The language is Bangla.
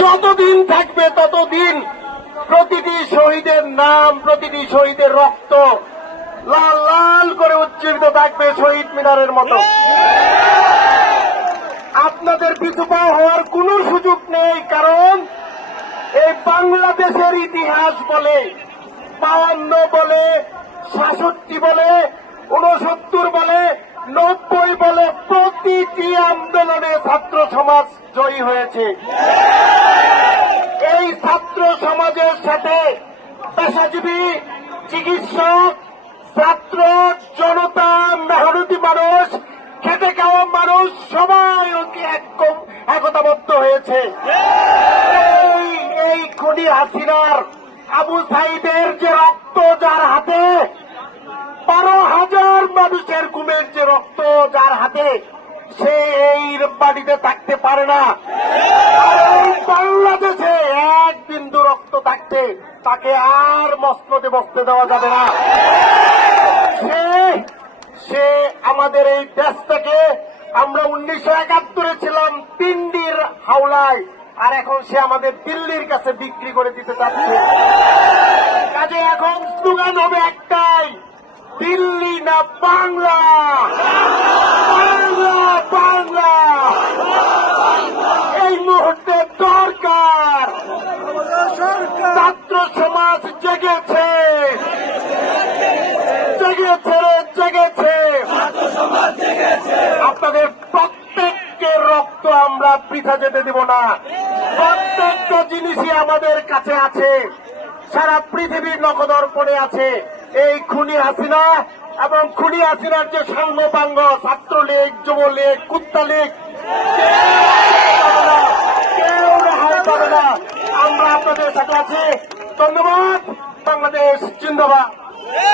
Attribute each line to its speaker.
Speaker 1: যতদিন থাকবে ততদিন প্রতিটি শহীদের নাম, প্রতিটি শহীদের রক্ত লাল লাল করে উজ্জীবিত থাকবে শহীদ মিনারের মতো। আপনাদের পিছুপা হওয়ার কোনো সুযোগ নেই, কারণ এই বাংলাদেশের ইতিহাস বলে বাউন্ন বলে, সাতষট্টি বলে উনসত্তর বলে নব্বই বলে প্রতিটি আন্দোলনে ছাত্র সমাজ জয়ী হয়েছে। এই ছাত্র সমাজের সাথে পেশাজীবী, চিকিৎসক, ছাত্র, জনতা, মেহনতি মানুষ, খেটে খাওয়া মানুষ, সবাই একদম একতাবদ্ধ হয়েছে। এই খুনি হাসিনার আবু সাইদের যে রক্ত যার হাতে ঘুমের যে রক্ত যার হাতে সে এই বাড়িতে থাকতে পারে না। বাংলাদেশে এক বিন্দু রক্ত থাকতে তাকে আর মসনদে বসতে দেওয়া যাবে না। সে সে আমাদের এই দেশ থেকে আমরা উনিশশো একাত্তরে ছিলাম পিন্ডির হাওলায়, আর এখন সে আমাদের দিল্লির কাছে বিক্রি করে দিতে চাচ্ছে। কাজে এখন স্লোগান হবে একটাই, দিল্লি বাংলা। বাংলা বাংলা। এই দরকার। সমাজ জেগেছে। জেগেছে জেগেছে। আপনাদের প্রত্যেককে রক্ত আমরা বৃথা যেতে দেব না। প্রত্যেকটা জিনিসই আমাদের কাছে আছে। সারা পৃথিবীর নখদর্পণে আছে। এই খুনি হাসিনা এবং খুনি হাসিনার যে সাঙ্গপাঙ্গ ছাত্রলীগ, যুবলীগ কুত্তা লীগ কেউ রেহাই পাবে না। আমরা আপনাদের সাথে আছি। ধন্যবাদ। বাংলাদেশ জিন্দাবাদ।